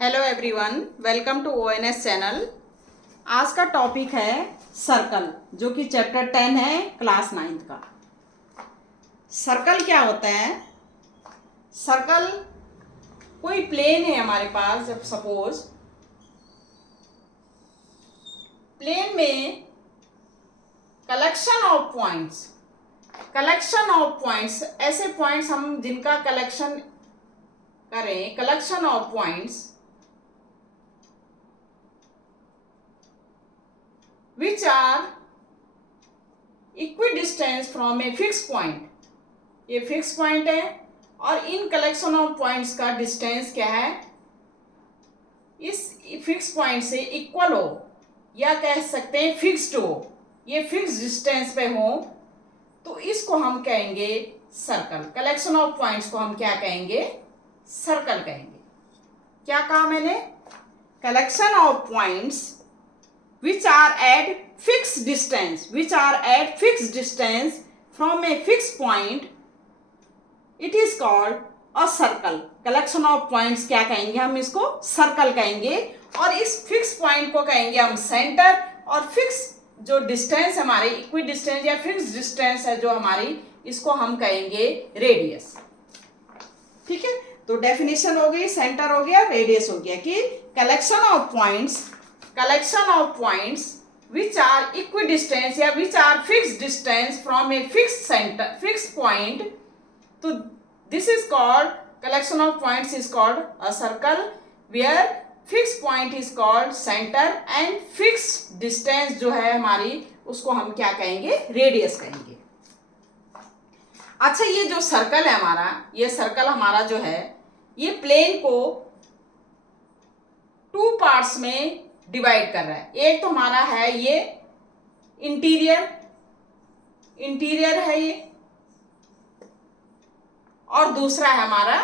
Hello everyone, welcome to ONS channel. आज का topic है सर्कल, जो कि चैप्टर 10 है क्लास 9 का। सर्कल क्या होता है? सर्कल कोई प्लेन है हमारे पास। जब सपोज प्लेन में कलेक्शन ऑफ पॉइंट्स, ऐसे पॉइंट्स हम जिनका कलेक्शन करें, collection of points which are equidistant from a fixed point। ये फिक्स पॉइंट है और इन कलेक्शन ऑफ पॉइंट्स का डिस्टेंस क्या है, इस फिक्स पॉइंट से इक्वल हो या कह सकते हैं फिक्स्ड हो, ये फिक्स डिस्टेंस पे हो, तो इसको हम कहेंगे सर्कल। कलेक्शन ऑफ पॉइंट्स को हम क्या कहेंगे? सर्कल कहेंगे। क्या कहा मैंने? Collection of points which are at fixed distance from a fixed point, it is called a circle। collection of points क्या कहेंगे? हम इसको सर्कल कहेंगे। और इस फिक्स पॉइंट को कहेंगे हम सेंटर, और फिक्स जो डिस्टेंस हमारी इक्वी डिस्टेंस या फिक्स डिस्टेंस है जो हमारी, इसको हम कहेंगे रेडियस। ठीक है, तो डेफिनेशन हो गई, सेंटर हो गया, रेडियस हो गया कि collection of points which are equidistant या which are fixed distance from a fixed point, तो this is called, collection of points is called a circle, where fixed point is called center and fixed distance जो है हमारी, उसको हम क्या कहेंगे? Radius कहेंगे। अच्छा, ये जो सर्कल है हमारा, ये सर्कल हमारा जो है, ये प्लेन को 2 पार्ट्स में डिवाइड कर रहा है। एक तो हमारा है ये इंटीरियर है ये, और दूसरा है हमारा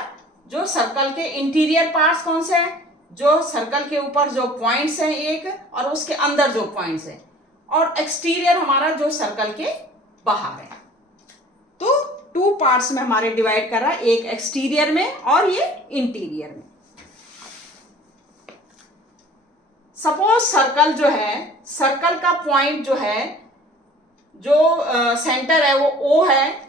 जो सर्कल के इंटीरियर पार्ट्स कौन से हैं? जो सर्कल के ऊपर जो पॉइंट्स हैं एक, और उसके अंदर जो पॉइंट्स हैं, और एक्सटीरियर हमारा जो सर्कल के बाहर है। तो 2 पार्ट्स में हमारे डिवाइड कर रहा है, एक एक्सटीरियर में और ये इंटीरियर में। सपोज सर्कल जो है, सर्कल का पॉइंट जो है, जो सेंटर है वो ओ है।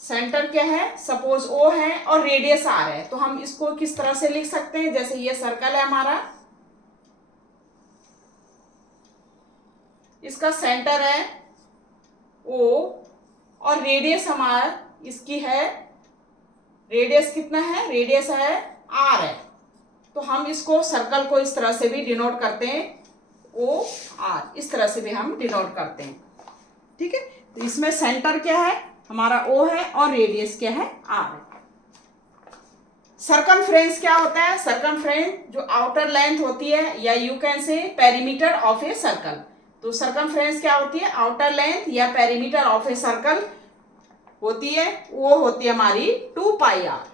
सेंटर क्या है? सपोज ओ है और रेडियस आर है। तो हम इसको किस तरह से लिख सकते हैं? जैसे ये सर्कल है हमारा, इसका सेंटर है ओ और रेडियस हमारा इसकी है, रेडियस कितना है? रेडियस है आर है। तो हम इसको सर्कल को इस तरह से भी डिनोट करते हैं, ओ आर, इस तरह से भी हम डिनोट करते हैं। ठीक है, तो इसमें सेंटर क्या है? हमारा ओ है और रेडियस क्या है? आर है। सर्कमफ्रेंस क्या होता है? सर्कमफ्रेंस जो आउटर लेंथ होती है, या you can say perimeter of a circle. तो सर्कमफ्रेंस क्या होती है? आउटर लेंथ या पेरीमीटर ऑफ ए सर्कल होती है, वो होती है हमारी 2 पाई आर।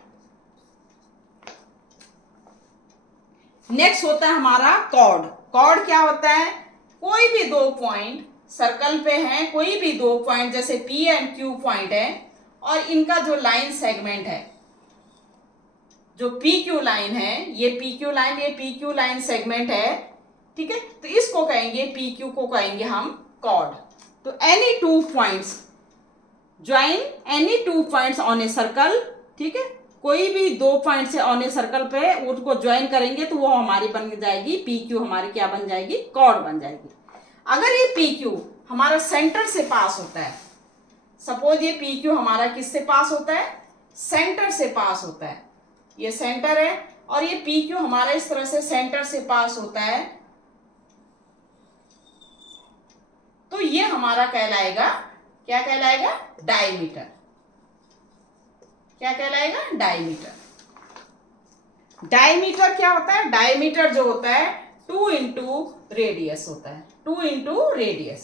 नेक्स्ट होता है हमारा कॉर्ड। कॉर्ड क्या होता है? कोई भी 2 पॉइंट सर्कल पे हैं, कोई भी 2 पॉइंट जैसे P एंड Q पॉइंट है, और इनका जो लाइन सेगमेंट है, जो PQ लाइन है, ये PQ लाइन सेगमेंट है। ठीक है, तो इसको कहेंगे, PQ को कहेंगे हम कॉर्ड। तो any 2 points join any 2 points on a circle. ठीक है, कोई भी 2 पॉइंट से ऑन ए सर्कल पे उनको ज्वाइन करेंगे तो वो हमारी बन जाएगी PQ, हमारी क्या बन जाएगी? कॉर्ड बन जाएगी। अगर ये PQ हमारा सेंटर से पास होता है, सपोज ये PQ हमारा किससे पास होता है? सेंटर से पास होता है। ये सेंटर है और ये PQ हमारा इस तरह से सेंटर से पास होता है, तो ये हमारा कहलाएगा, क्या कहलाएगा? डायमीटर। क्या कहलाएगा? डायमीटर। डायमीटर क्या होता है? डायमीटर जो होता है 2 इंटू रेडियस होता है, 2 इंटू रेडियस।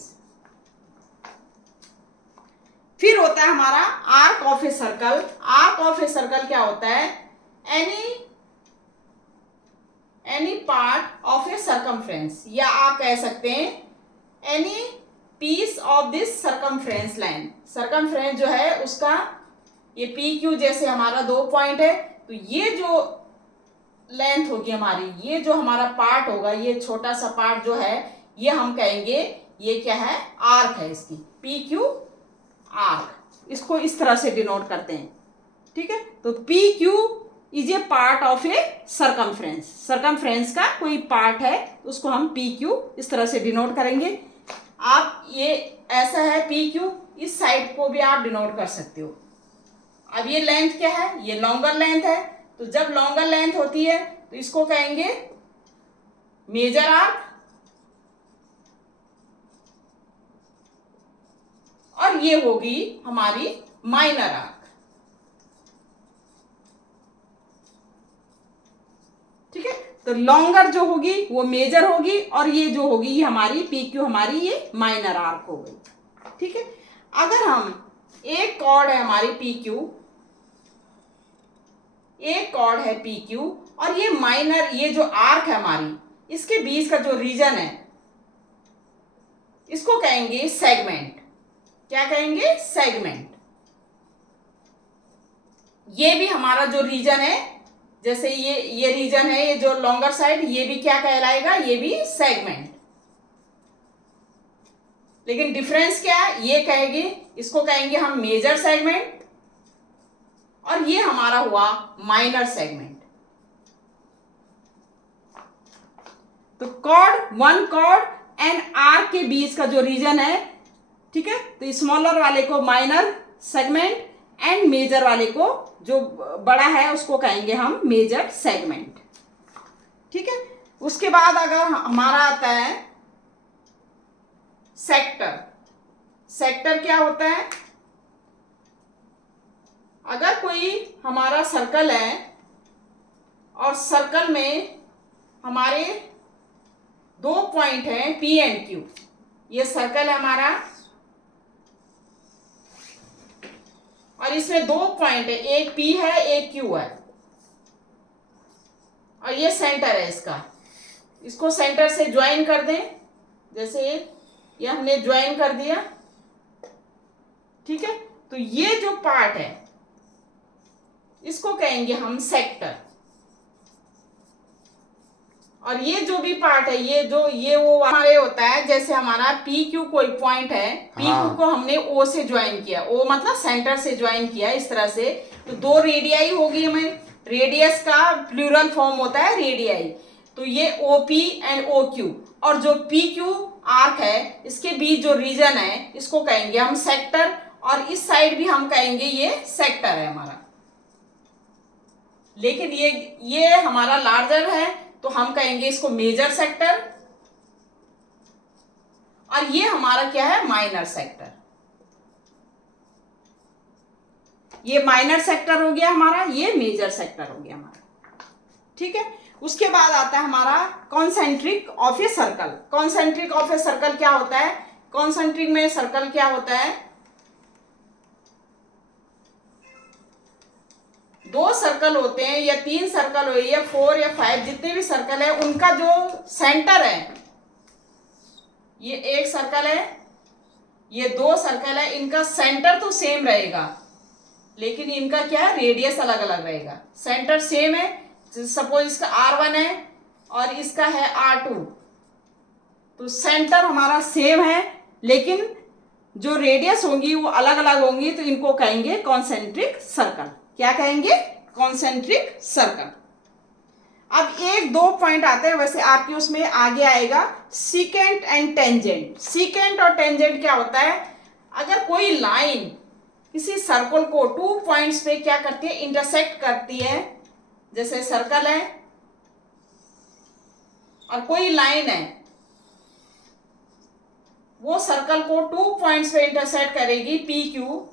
फिर होता है हमारा arc of a circle. Arc of a circle क्या होता है? Any part of a circumference, या आप कह सकते हैं any piece of this circumference line. Circumference जो है उसका, ये PQ जैसे हमारा 2 पॉइंट है, तो ये जो लेंथ होगी हमारी, ये जो हमारा पार्ट होगा, ये छोटा सा पार्ट जो है, ये हम कहेंगे ये क्या है, आर्क है इसकी, पी क्यू आर्क, इसको इस तरह से डिनोट करते हैं। ठीक है, तो P Q is a part of a circumference, circumference का कोई पार्ट है, उसको हम पी क्यू इस तरह से डिनोट करेंगे। आप ये ऐसा है पी क्यू, इस साइड को भी आप डिनोट कर सकते हो। अब ये लेंथ क्या है, ये लॉन्गर लेंथ है, तो जब लॉन्गर लेंथ होती है तो इसको कहेंगे मेजर आर्क, और ये होगी हमारी माइनर आर्क। ठीक है, तो लॉन्गर जो होगी वो मेजर होगी, और ये जो होगी ये हमारी पी क्यू, हमारी ये माइनर आर्क हो गई। ठीक है, अगर हम एक कॉर्ड है हमारी पी क्यू, एक कॉर्ड है पी क्यू, और ये माइनर, ये जो आर्क है हमारी, इसके बीच का जो रीजन है इसको कहेंगे सेगमेंट। क्या कहेंगे, सेगमेंट। ये भी हमारा जो रीजन है, जैसे ये रीजन है, ये जो लॉन्गर साइड, ये भी क्या कहलाएगा, ये भी सेगमेंट। लेकिन डिफरेंस क्या है, ये कहेंगे, इसको कहेंगे हम मेजर सेगमेंट, और ये हमारा हुआ माइनर सेगमेंट। तो chord, one chord and arc के बीच का जो रीजन है, ठीक है, तो स्मॉलर वाले को माइनर सेगमेंट, एंड मेजर वाले को, जो बड़ा है उसको कहेंगे हम मेजर सेगमेंट। ठीक है, उसके बाद अगर हमारा आता है सेक्टर। सेक्टर क्या होता है, अगर कोई हमारा सर्कल है और सर्कल में हमारे दो पॉइंट हैं पी एंड क्यू, ये सर्कल है हमारा, और इसमें दो पॉइंट है, एक पी है एक क्यू है, और ये सेंटर है इसका, इसको सेंटर से ज्वाइन कर दें, जैसे ये हमने ज्वाइन कर दिया। ठीक है, तो ये जो पार्ट है इसको कहेंगे हम सेक्टर, और ये जो भी पार्ट है, ये वो हमारे होता है, जैसे हमारा पी क्यू कोई पॉइंट है, पी क्यू को हमने ओ से ज्वाइन किया, ओ मतलब सेंटर से ज्वाइन किया इस तरह से, तो दो रेडियाई होगी हमें, रेडियस का प्लूरल फॉर्म होता है रेडियाई, तो ये O P and O Q, और जो पी क्यू आर्क है इसके बीच जो रीजन है इसको कहेंगे हम सेक्टर, और इस साइड भी हम कहेंगे ये सेक्टर है हमारा। लेकिन ये हमारा लार्जर है तो हम कहेंगे इसको मेजर सेक्टर, और ये हमारा क्या है, माइनर सेक्टर। ये माइनर सेक्टर हो गया हमारा, ये मेजर सेक्टर हो गया हमारा। ठीक है, उसके बाद आता है हमारा concentric of a circle. Concentric of a circle क्या होता है, कॉन्सेंट्रिक में सर्कल क्या होता है, दो सर्कल होते हैं या तीन सर्कल हो या 4 या 5, जितने भी सर्कल है उनका जो सेंटर है, ये एक सर्कल है, ये दो सर्कल है, इनका सेंटर तो सेम रहेगा, लेकिन इनका क्या है, रेडियस अलग अलग रहेगा। सेंटर सेम है, सपोज इसका R1 है और इसका है R2, तो सेंटर हमारा सेम है, लेकिन जो रेडियस होंगी वो अलग अलग होंगी, तो इनको कहेंगे कॉन्सेंट्रिक सर्कल। क्या कहेंगे, कॉन्सेंट्रिक सर्कल। अब एक दो पॉइंट आते हैं, वैसे आपके उसमें आगे आएगा सीकेंट एंड टेंजेंट। सीकेंट और टेंजेंट क्या होता है, अगर कोई लाइन किसी सर्कल को 2 पॉइंट्स पे क्या करती है, इंटरसेक्ट करती है, जैसे सर्कल है और कोई लाइन है, वो सर्कल को 2 पॉइंट्स पे इंटरसेक्ट करेगी पी क्यू,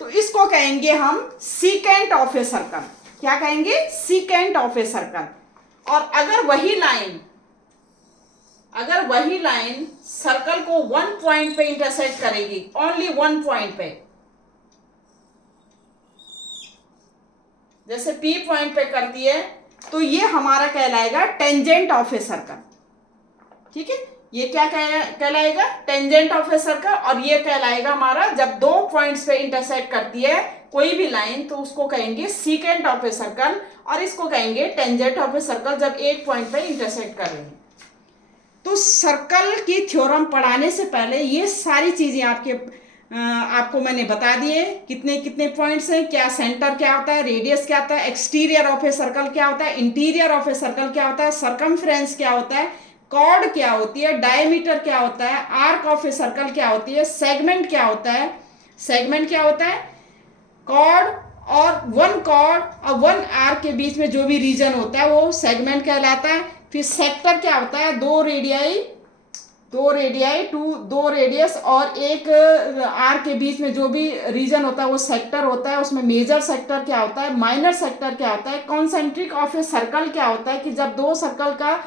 तो इसको कहेंगे हम सीकेंट ऑफ ए सर्कल। क्या कहेंगे, सीकेंट ऑफ ए सर्कल। और अगर वही लाइन सर्कल को 1 पॉइंट पे इंटरसेक्ट करेगी, ओनली 1 पॉइंट पे, जैसे पी पॉइंट पे करती है, तो ये हमारा कहलाएगा टेंजेंट ऑफ ए सर्कल। ठीक है, ये क्या कहलाएगा, टेंजेंट ऑफ ए सर्कल। और ये कहलाएगा हमारा, जब 2 पॉइंट्स पे इंटरसेक्ट करती है कोई भी लाइन, तो उसको कहेंगे सीकेंट ऑफ ए सर्कल। और इसको कहेंगे टेंजेंट ऑफ ए सर्कल जब एक पॉइंट पे इंटरसेक्ट कर रहे हैं। तो सर्कल की थ्योरम पढ़ाने से पहले ये सारी चीजें आपको मैंने बता दिए, कितने कितने पॉइंट्स हैं, क्या सेंटर क्या होता है, रेडियस क्या होता है, एक्सटीरियर ऑफ ए सर्कल क्या होता है, इंटीरियर ऑफ ए सर्कल क्या होता है, सर्कमफ्रेंस क्या होता है, कॉर्ड क्या होती है, डायमीटर क्या होता है, आर्क ऑफ ए सर्कल क्या होती है, सेगमेंट क्या होता है, सेगमेंट क्या होता है, कॉर्ड और वन कॉर्ड और वन आर्क के बीच में जो भी रीजन होता है वो सेगमेंट कहलाता है। फिर सेक्टर क्या होता है, दो रेडियस और एक आर्क के बीच में जो भी रीजन होता है वो सेक्टर होता है। उसमें मेजर सेक्टर क्या होता है, माइनर सेक्टर क्या होता है, कॉन्सेंट्रिक ऑफ ए सर्कल क्या होता है कि जब दो सर्कल का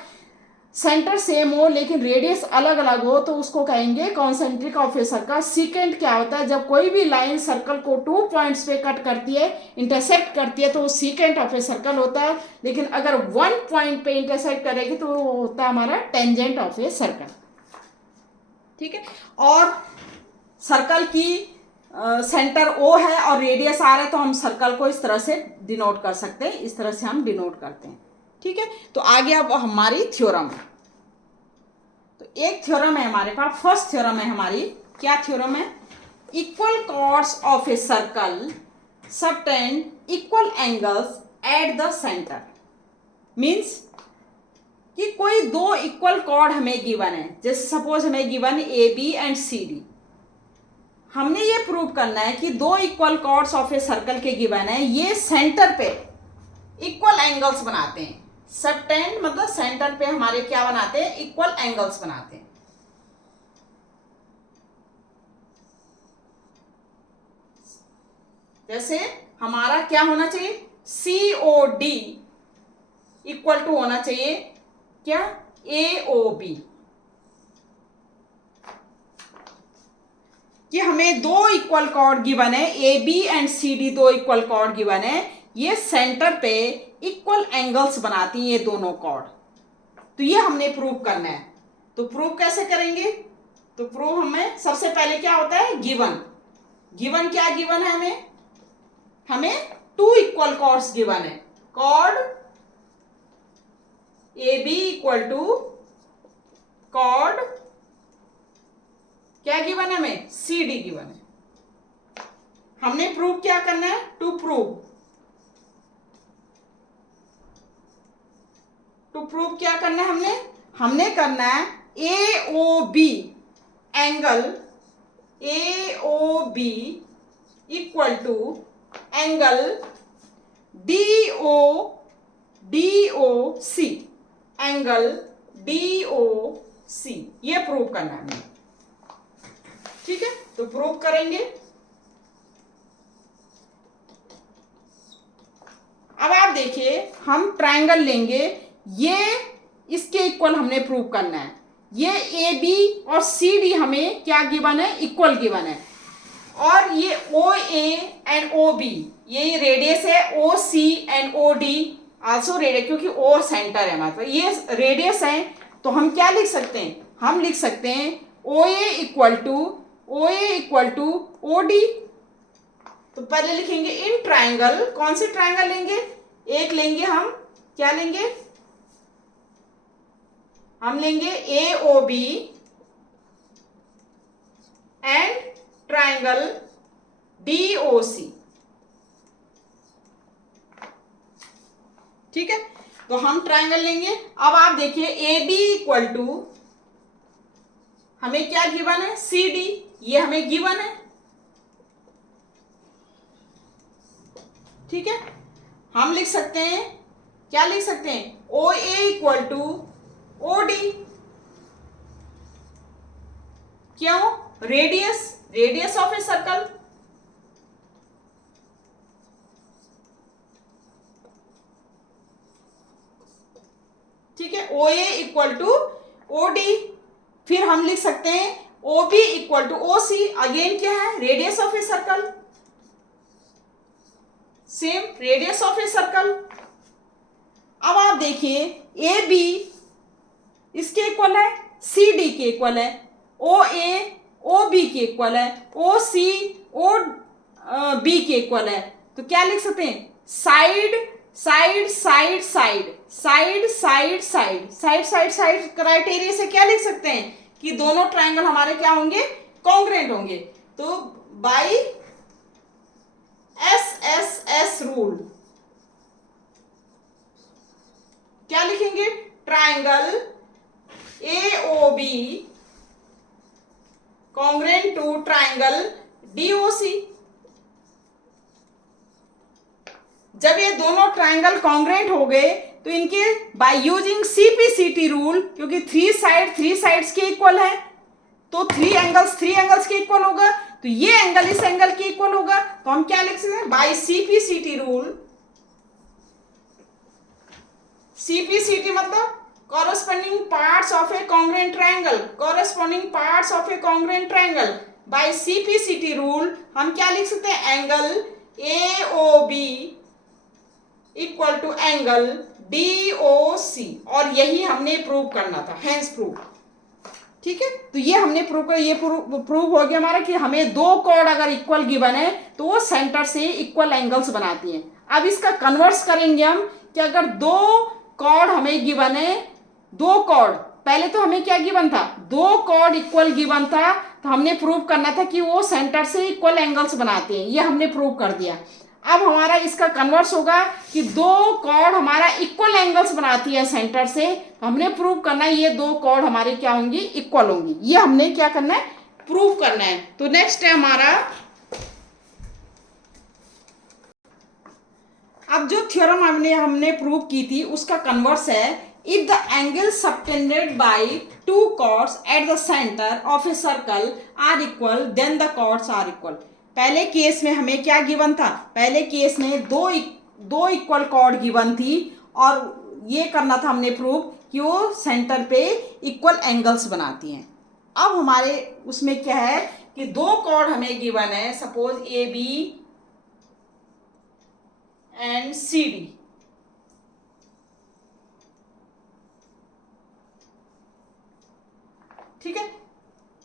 सेंटर सेम हो लेकिन रेडियस अलग अलग हो तो उसको कहेंगे concentric of a circle. Secant क्या होता है, जब कोई भी लाइन सर्कल को 2 पॉइंट्स पे कट करती है, इंटरसेक्ट करती है तो वो सीकेंट ऑफ ए सर्कल होता है। लेकिन अगर 1 पॉइंट पे इंटरसेक्ट करेगी तो वो होता है हमारा टेंजेंट ऑफ ए सर्कल। ठीक है, और सर्कल की सेंटर ओ है और रेडियस आर है तो हम सर्कल को इस तरह से डिनोट कर सकते हैं, इस तरह से हम डिनोट करते हैं। ठीक है, तो आगे अब हमारी थ्योरम है। तो एक थ्योरम है हमारे पास, फर्स्ट थ्योरम है हमारी, क्या थ्योरम है, equal chords of a circle subtend equal angles at the centre. Means कि कोई दो इक्वल कॉर्ड हमें गिवन है, जैसे सपोज हमें given A B and C D. हमने ये प्रूव करना है कि दो equal chords of a circle के गिवन है, ये सेंटर पे इक्वल एंगल्स बनाते हैं। सबटेंड मतलब सेंटर पे हमारे क्या बनाते हैं, इक्वल एंगल्स बनाते हैं। जैसे हमारा क्या होना चाहिए, COD इक्वल टू होना चाहिए क्या, AOB। कि हमें दो इक्वल कॉर्ड गिवन है, AB एंड CD दो इक्वल कॉर्ड गिवन है, ये सेंटर पे इक्वल एंगल्स बनाती हैं ये दोनों कॉर्ड। तो ये हमने प्रूव करना है। तो प्रूव कैसे करेंगे, तो प्रूव हमें सबसे पहले क्या होता है, गिवन क्या गिवन है, हमें टू इक्वल कॉर्ड्स गिवन है, chord AB equal to chord क्या गिवन है, हमें CD गिवन है। हमने प्रूव क्या करना है, टू प्रूव क्या करना है, हमने करना है AOB angle, AOB equal to angle DOC, angle DOC, ये प्रूव करना है हमें। ठीक है, तो प्रूव करेंगे। अब आप देखिए, हम ट्रायंगल लेंगे, ये इसके इक्वल हमने प्रूव करना है। ये AB और CD हमें क्या गिवन है, इक्वल गिवन है। और ये OA एंड OB, ये रेडियस है, OC and OD also radius, क्योंकि O सेंटर है हमारे पास, ये रेडियस है। तो हम क्या लिख सकते हैं, हम लिख सकते हैं OA इक्वल टू OD। तो पहले लिखेंगे इन ट्रायंगल, कौन से ट्रायंगल लेंगे, एक लेंगे हम, क्या लेंगे, हम लेंगे AOB एंड ट्रायंगल DOC। ठीक है, तो हम ट्रायंगल लेंगे। अब आप देखिए AB इक्वल टू हमें क्या गिवन है, CD, ये हमें गिवन है। ठीक है, हम लिख सकते हैं, क्या लिख सकते हैं, OA इक्वल टू OD। क्यों, रेडियस ऑफ ए सर्कल। ठीक है, OA इक्वल टू OD। फिर हम लिख सकते हैं OB equal to OC, again क्या है, radius of a circle, same radius of a circle. अब आप देखिए AB इसके इक्वल है, CD के इक्वल है, OA OB के इक्वल है, OC OB के इक्वल है। तो क्या लिख सकते हैं, side side side side side side side side side side criteria से क्या लिख सकते हैं कि दोनों ट्रायंगल हमारे क्या होंगे, कॉन्ग्रुएंट होंगे। तो बाय एस रूल क्या लिखेंगे, triangle AOB congruent to triangle DOC। जब ये दोनों ट्रायंगल कॉन्ग्रुएंट हो गए तो इनके बाय यूजिंग CPCT रूल, क्योंकि थ्री साइड्स के इक्वल है तो थ्री एंगल्स के इक्वल होगा, तो ये एंगल इस एंगल के इक्वल होगा, तो हम क्या लिख सकते हैं, बाय CPCT रूल। CPCT मतलब corresponding parts of a congruent triangle, corresponding parts of a congruent triangle। by CPCT rule हम क्या लिख सकते हैं, angle AOB equal to angle DOC, और यही हमने प्रूव करना था, हेंस प्रूव। ठीक है, तो ये हमने प्रूव कर, ये प्रूव हो गया हमारा कि हमें दो कॉर्ड अगर इक्वल गिवन है तो वो सेंटर से इक्वल एंगल्स बनाती हैं। अब इसका कन्वर्स करेंगे हम कि अगर दो कॉर्ड हमें गिवन है, दो कॉर्ड, पहले तो हमें क्या गिवन था, दो कॉर्ड इक्वल गिवन था, तो हमने प्रूव करना था कि वो सेंटर से इक्वल एंगल्स बनाते हैं, ये हमने प्रूव कर दिया। अब हमारा इसका कन्वर्स होगा कि दो कॉर्ड हमारा इक्वल एंगल्स बनाती है सेंटर से, तो हमने प्रूव करना है ये दो कॉर्ड हमारे क्या होंगी, इक्वल होंगी। ये हमने क्या करना है, प्रूव करना है। तो नेक्स्ट है हमारा, अब जो थ्योरम हमने प्रूव की थी उसका कन्वर्स है, if the angle subtended by two chords at the centre of a circle are equal then the chords are equal. पहले केस में हमें क्या गिवन था, पहले केस में दो इक्वल कॉर्ड गिवन थी और ये करना था हमने प्रूव कि वो सेंटर पे इक्वल एंगल्स बनाती हैं। अब हमारे उसमें क्या है कि दो कॉर्ड हमें गिवन है, सपोज AB एंड CD। ठीक है,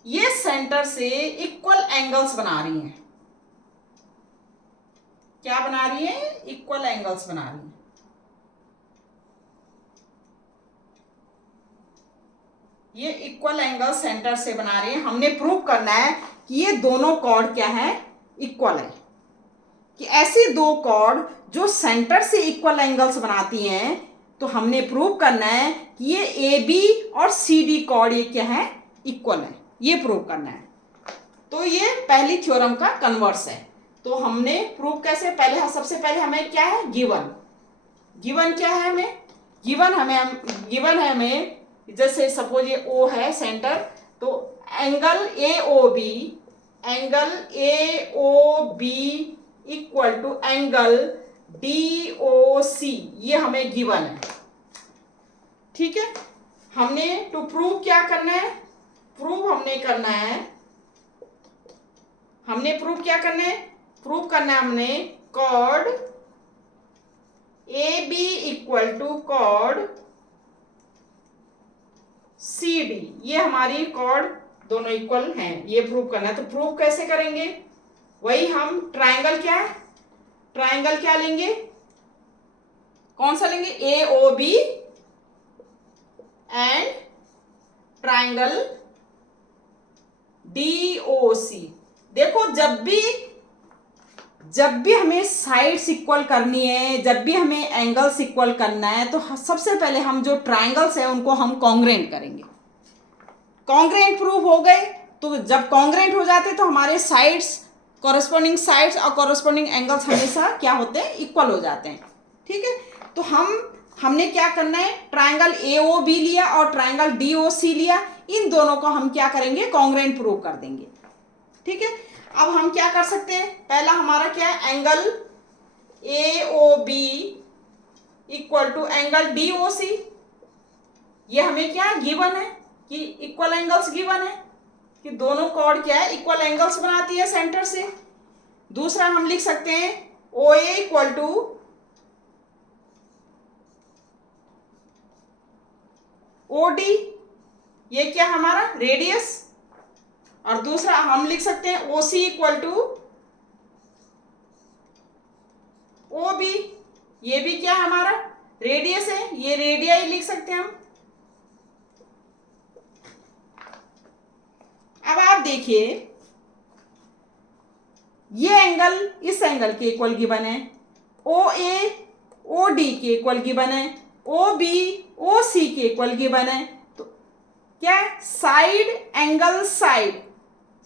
ये सेंटर से इक्वल एंगल्स बना रही हैं, क्या बना रही है, इक्वल एंगल्स बना रही है। ये इक्वल एंगल सेंटर से बना रही है। हमने प्रूव करना है कि ये दोनों कॉर्ड क्या है, इक्वल है, कि ऐसी दो कॉर्ड जो सेंटर से इक्वल एंगल्स बनाती हैं, तो हमने प्रूव करना है कि ये AB और CD कॉर्ड ये क्या है, इक्वल है, ये प्रूव करना है। तो ये पहली थ्योरम का कन्वर्स है। तो हमने प्रूव कैसे, पहले सबसे पहले हमें क्या है, गिवन क्या है, हमें गिवन है हमें, जैसे सपोज ये O है सेंटर, तो angle AOB equal to angle DOC, ये हमें गिवन है। ठीक है, हमने टू प्रूव क्या करना है, प्रूव करना है हमने chord AB equal to chord CD, ये हमारी कॉर्ड दोनों इक्वल हैं, ये प्रूव करना है। तो प्रूव कैसे करेंगे, वही हम ट्रायंगल क्या लेंगे, कौन सा लेंगे, AOB एंड ट्रायंगल DOC। देखो जब भी हमें साइड्स इक्वल करनी है, जब भी हमें एंगल्स इक्वल करना है, तो सबसे पहले हम जो ट्रायंगल्स हैं उनको हम कॉन्ग्रुएंट करेंगे। कॉन्ग्रुएंट प्रूव हो गए, तो जब कॉन्ग्रुएंट हो जाते तो हमारे साइड्स, कॉरेस्पॉन्डिंग साइड्स और कॉरेस्पॉन्डिंग एंगल्स हमेशा क्या होते हैं, इक्वल हो जाते हैं। ठीक है, तो हमने क्या करना है, ट्रायंगल AOB लिया और ट्रायंगल DOC लिया, इन दोनों को हम क्या करेंगे, कॉन्ग्रुएंट प्रूव कर देंगे। ठीक है, अब हम क्या कर सकते हैं, पहला हमारा क्या है, angle AOB equal to angle DOC, ये हमें क्या गिवन है कि इक्वल एंगल्स गिवन है, कि दोनों कॉर्ड क्या है, इक्वल एंगल्स बनाती है सेंटर से। दूसरा हम लिख सकते हैं OA इक्वल टू OD, ये क्या हमारा रेडियस, और दूसरा हम लिख सकते हैं OC इक्वल टू OB, ये भी क्या है हमारा रेडियस है, ये रेडियाई लिख सकते हैं हम। अब आप देखिए ये एंगल इस एंगल के इक्वल गिवन है, ओ ए ओ डी के इक्वल गिवन है, ओ बी ओ सी के इक्वल गिवन है। तो क्या है side angle side,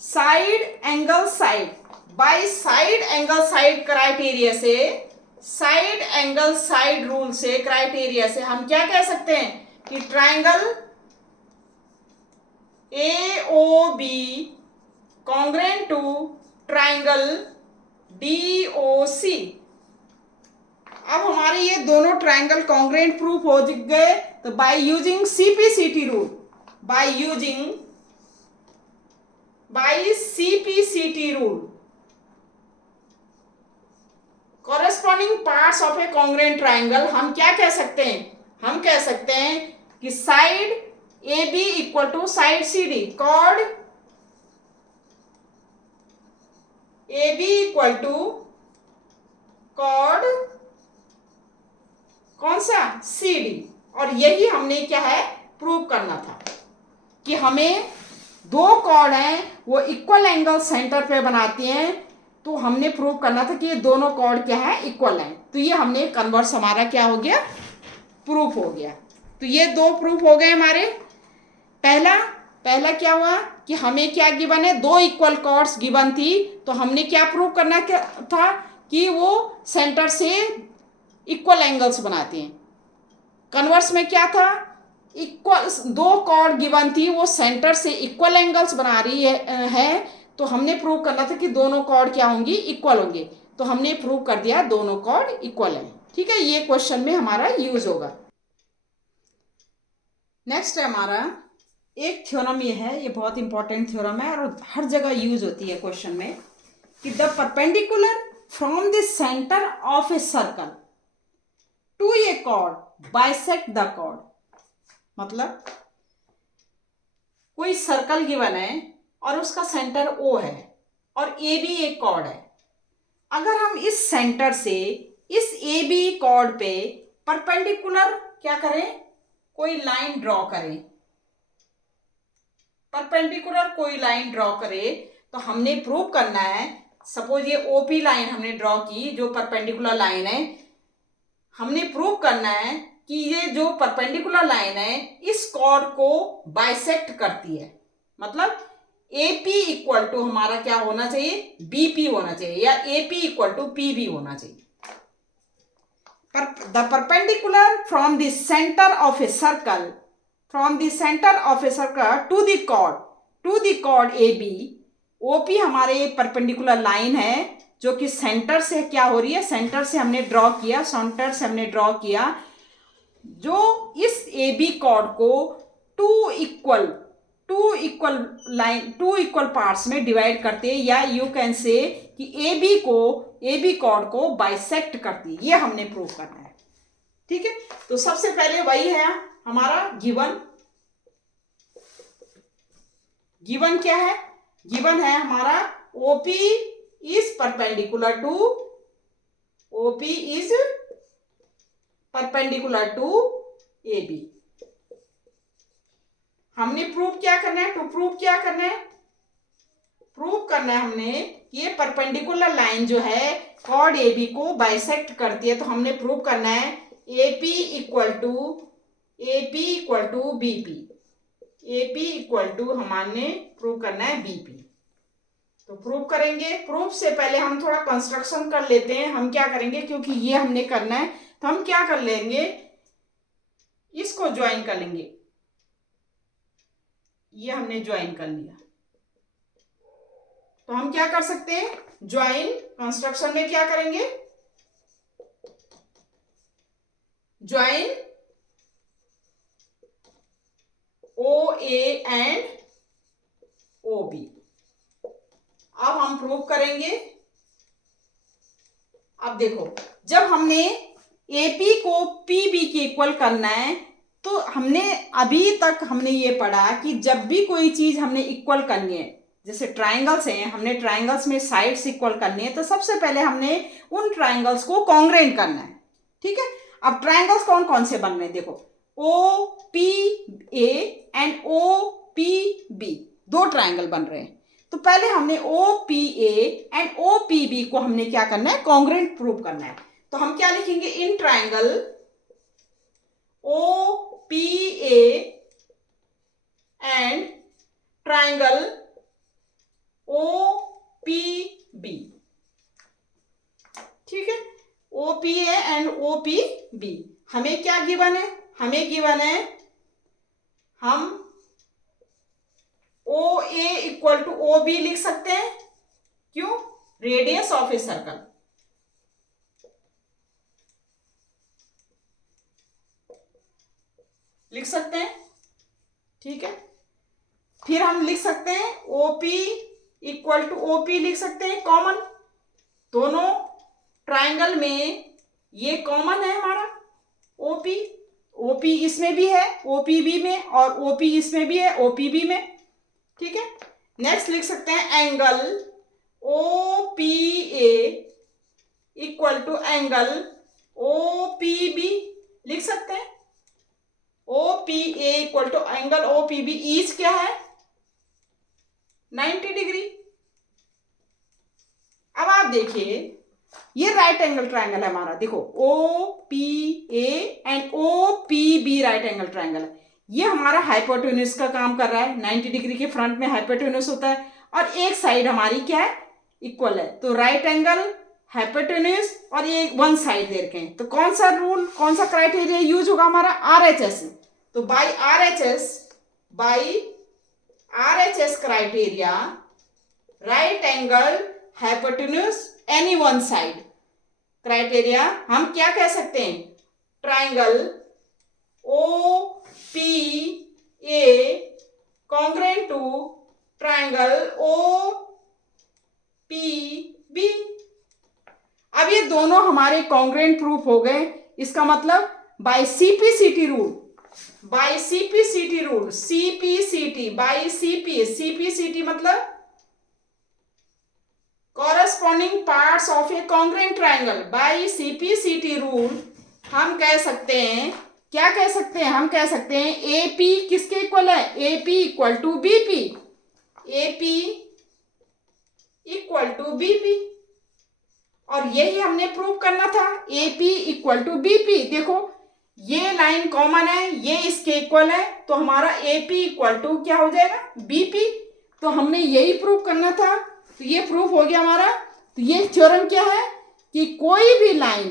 side angle side, by side angle side criteria से, साइड एंगल साइड रूल से, क्राइटेरिया से हम क्या कह सकते हैं कि triangle A O B congruent to triangle D O C. अब हमारे ये दोनों ट्राइंगल कॉन्ग्रेंट प्रूफ हो गए। तो by using CPCT rule, by CPCT rule corresponding parts of a congruent triangle, हम क्या कह सकते हैं, हम कह सकते हैं कि side A B equal to side C D, chord A B equal to chord कौन सा सी डी। और यही हमने क्या है प्रूव करना था कि हमें दो कॉर्ड हैं वो इक्वल एंगल सेंटर पे बनाती हैं। तो हमने प्रूव करना था कि ये दोनों कॉर्ड क्या है इक्वल हैं। तो ये हमने कन्वर्स हमारा क्या हो गया प्रूफ हो गया। तो ये दो प्रूफ हो गए हमारे। पहला क्या हुआ कि हमें क्या गिवन है, दो इक्वल कॉर्ड्स गिवन थी। तो हमने क्या प्रूव करना था कि वो सेंटर से इक्वल एंगल्स बनाती हैं। कन्वर्स में क्या था, इक्वल दो कॉर्ड गिवन थी वो सेंटर से इक्वल एंगल्स बना रही है। तो हमने प्रूव करना था कि दोनों कॉर्ड क्या होंगी इक्वल होंगे। तो हमने प्रूव कर दिया दोनों कॉर्ड इक्वल हैं। ठीक है, ये क्वेश्चन में हमारा यूज होगा। नेक्स्ट है हमारा एक थ्योरम, ये है, ये बहुत इंपॉर्टेंट थ्योरम है और हर जगह यूज होती है क्वेश्चन में, कि the perpendicular from the centre of a circle to a chord bisect the chord. मतलब कोई सर्कल गिवन है और उसका सेंटर ओ है और ए बी एक कॉर्ड है। अगर हम इस सेंटर से इस ए बी कॉर्ड पे परपेंडिकुलर क्या करें, कोई लाइन ड्रॉ करें, परपेंडिकुलर कोई लाइन ड्रॉ करें, तो हमने प्रूव करना है, सपोज ये ओपी लाइन हमने ड्रॉ की जो परपेंडिकुलर लाइन है, हमने प्रूव करना है कि ये जो परपेंडिकुलर लाइन है इस कॉर्ड को बाइसेक्ट करती है। मतलब AP इक्वल टू हमारा क्या होना चाहिए, BP होना चाहिए, या AP इक्वल टू PB होना चाहिए। The perpendicular from the centre of a circle, from the centre of a circle to the chord AB, OP हमारे परपेंडिकुलर लाइन है जो कि सेंटर से क्या हो रही है, सेंटर से हमने ड्रॉ किया, जो इस AB कॉर्ड को टू इक्वल पार्ट्स में डिवाइड करते हैं, या यू कैन से कि AB कॉर्ड को बाइसेक्ट करती है। ये हमने प्रूव करना है। ठीक है, तो सबसे पहले वही है हमारा गिवन क्या है, गिवन है हमारा OP is perpendicular to AB। हमने प्रूव क्या करना है, प्रूव करना है हमने कि ये परपेंडिकुलर लाइन जो है कॉर्ड AB को बाइसेक्ट करती है। तो हमने प्रूव करना है AP equal to BP, AP equal to हमने प्रूव करना है BP। तो प्रूव करेंगे, प्रूफ से पहले हम थोड़ा कंस्ट्रक्शन कर लेते हैं। हम क्या करेंगे, क्योंकि ये हमने करना है, तो हम क्या कर लेंगे, इसको ज्वाइन कर लेंगे। ये हमने ज्वाइन कर लिया, तो हम क्या कर सकते हैं, ज्वाइन कंस्ट्रक्शन में क्या करेंगे, ज्वाइन OA एंड OB। अब हम प्रूव करेंगे। अब देखो, जब हमने AP को PB के इक्वल करना है, तो अभी तक हमने ये पढ़ा कि जब भी कोई चीज हमने इक्वल करनी है, जैसे ट्राइंगल्स हैं, हमने ट्राइंगल्स में साइड्स इक्वल करनी है, तो सबसे पहले हमने उन ट्राइंगल्स को कॉन्ग्रेंट करना है। ठीक है। अब ट्रायंगल्स कौन कौन से बन रहे हैं देखो, O P A and O P B, दो ट्रायंगल बन रहे हैं। तो पहले हमने O P A and O P B को हमने क्या करना है, कॉन्ग्रुएंट प्रूव करना है। तो हम क्या लिखेंगे, in triangle O P A and triangle O P B, ठीक है, O P A and O P B. हमें क्या गिवन है, हमें गिवन है हम O A equal to O B लिख सकते हैं, क्यों, रेडियस ऑफ ए सर्कल। लिख सकते हैं, ठीक है। फिर हम लिख सकते हैं O P equal to O P लिख सकते हैं, कॉमन, दोनों ट्रायंगल में ये कॉमन है हमारा ओपी, ओपी इसमें भी है ओपीबी में, और ओपी इसमें भी है ओपीबी में, ठीक है। नेक्स्ट लिख सकते हैं angle O P A equal to angle O P B, लिख सकते हैं O P A equal to angle O P B, each क्या है 90 डिग्री। अब आप देखिए ये राइट एंगल ट्रायंगल है हमारा, देखो O P A and O P B right angle triangle है। ये हमारा हाइपोटेन्यूज का काम कर रहा है, 90 डिग्री के फ्रंट में हाइपोटेन्यूज होता है, और एक साइड हमारी क्या है, इक्वल है। तो राइट एंगल हाइपोटेन्यूज और ये वन साइड दे रखे हैं। तो कौन सा रूल, कौन सा क्राइटेरिया यूज होगा हमारा, RHS। तो by RHS criteria right angle hypotenuse any one side criteria, हम क्या कह सकते हैं, triangle O P A congruent to triangle O P B. अब ये दोनों हमारे कॉन्ग्रुएंट प्रूफ हो गए। इसका मतलब by CPCT rule, by CPCT rule, CPCT by CPCT मतलब corresponding parts of a congruent triangle by CPCT rule, हम कह सकते हैं, क्या कह सकते हैं, हम कह सकते हैं AP किसके इक्वल है, AP equal to BP, AP equal to BP, और यही हमने प्रूव करना था, AP इक्वल टू BP। देखो ये लाइन कॉमन है, ये इसके इक्वल है, तो हमारा AP इक्वल टू क्या हो जाएगा, BP। तो हमने यही प्रूव करना था, तो ये प्रूफ हो गया हमारा। तो ये थ्योरम क्या है कि कोई भी लाइन,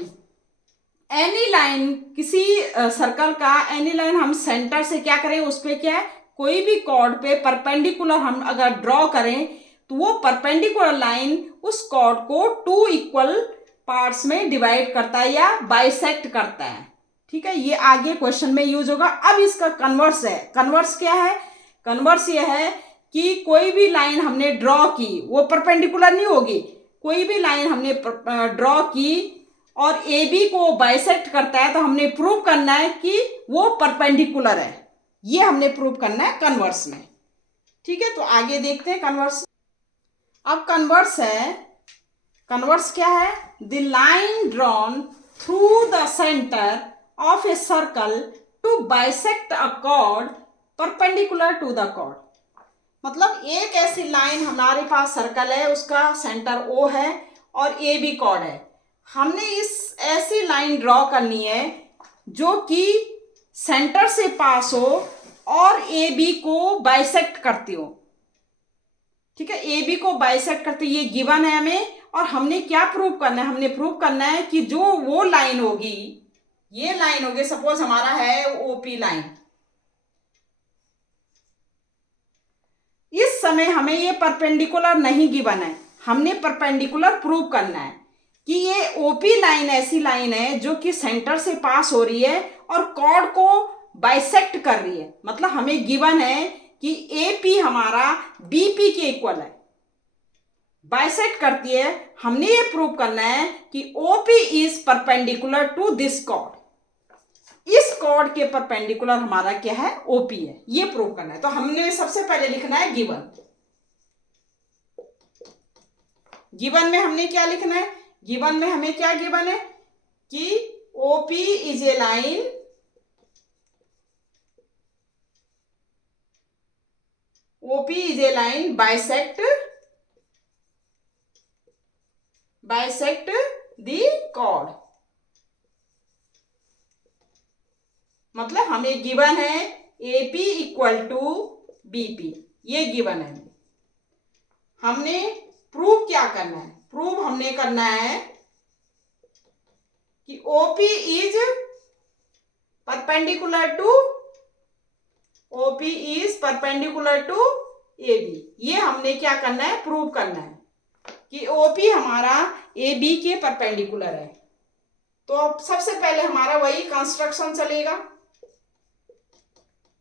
एनी लाइन, किसी सर्कल का एनी लाइन हम सेंटर से क्या करें, उस पर क्या है, कोई भी कॉर्ड पे परपेंडिकुलर हम अगर ड्रॉ करें तो वो परपेंडिकुलर लाइन उस कॉर्ड को 2 इक्वल पार्ट्स में डिवाइड करता है या बाइसेक्ट करता है, ठीक है। ये आगे क्वेश्चन में यूज होगा। अब इसका कन्वर्स है, कन्वर्स क्या है, कन्वर्स ये है कि कोई भी लाइन हमने ड्रॉ की वो परपेंडिकुलर नहीं होगी, कोई भी लाइन हमने ड्रॉ की और ए बी को बाइसेक्ट करता है, तो हमने प्रूव करना है कि वो परपेंडिकुलर है, ये हमने प्रूव करना है कन्वर्स में, ठीक है। तो आगे देखते हैं कन्वर्स। अब कन्वर्स है, कन्वर्स क्या है, the line drawn through the centre of a circle to bisect a chord perpendicular to the chord. मतलब एक ऐसी लाइन हमारे पास सर्कल है, उसका सेंटर O है और ए बी कॉर्ड है, हमने इस ऐसी लाइन ड्रॉ करनी है जो कि सेंटर से पास हो और ए बी को बाइसेक्ट करती हो, ठीक है, ए बी को बाइसेक्ट करती, ये गिवन है हमें। और हमने क्या प्रूव करना है, हमने प्रूव करना है कि जो वो लाइन होगी, ये लाइन होगी, सपोज हमारा है ओपी लाइन, इस समय हमें ये परपेंडिकुलर नहीं गिवन है, हमने परपेंडिकुलर प्रूव करना है कि ये ओपी लाइन ऐसी लाइन है जो कि सेंटर से पास हो रही है और कॉर्ड को बाइसेक्ट कर रही है। मतलब हमें गिवन है कि एपी हमारा बीपी के इक्वल है, बाइसेक्ट करती है। हमने ये प्रूव करना है कि OP is perpendicular to this chord, इस कॉर्ड के परपेंडिकुलर हमारा क्या है, ओपी है, ये प्रूव करना है। तो हमने सबसे पहले लिखना है गिवन, गिवन में हमने क्या लिखना है, गिवन में हमें क्या गिवन है कि OP is a line OP is a line bisect the chord। मतलब हमें गिवन है AP इक्वल टू BP, ये गिवन है। हमने प्रूव क्या करना है? प्रूव हमने करना है कि OP is perpendicular to AB। ये हमने क्या करना है? प्रूव करना है कि OP हमारा AB के परपेंडिकुलर है। तो अब सबसे पहले हमारा वही कंस्ट्रक्शन चलेगा।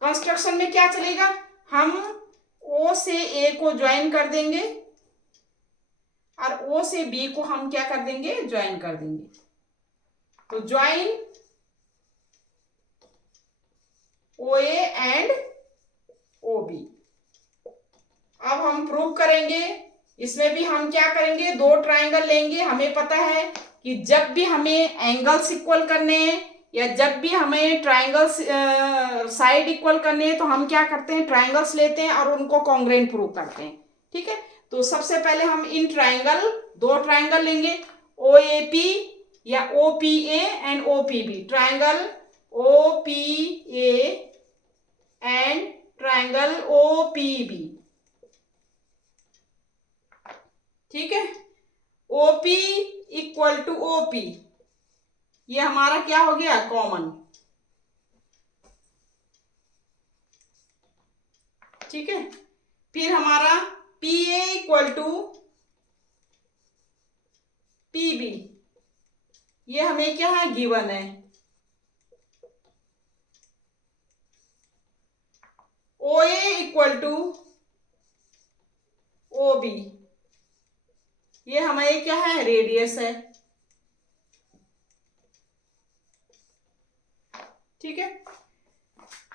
कंस्ट्रक्शन में क्या चलेगा? हम O से A को ज्वाइन कर देंगे और O से B को हम क्या कर देंगे? ज्वाइन कर देंगे। तो ज्वाइन OA एंड OB। अब हम प्रूव करेंगे। इसमें भी हम क्या करेंगे? दो ट्रायंगल लेंगे। हमें पता है कि जब भी हमें एंगल्स इक्वल करने हैं या जब भी हमें ट्रायंगल्स साइड इक्वल करने हैं तो हम क्या करते हैं? ट्रायंगल्स लेते हैं और उनको कॉन्ग्रुएंट प्रूव करते हैं। ठीक है, तो सबसे पहले हम इन दो ट्रायंगल लेंगे, OAP या OPA and OPB। Triangle OPA and triangle OPB। ठीक है, OP इक्वल टू OP, ये हमारा क्या हो गया? कॉमन। ठीक है, फिर हमारा PA इक्वल टू PB, ये हमें क्या है? गिवन है। OA इक्वल टू OB, ये हमारे क्या है? रेडियस है। ठीक है,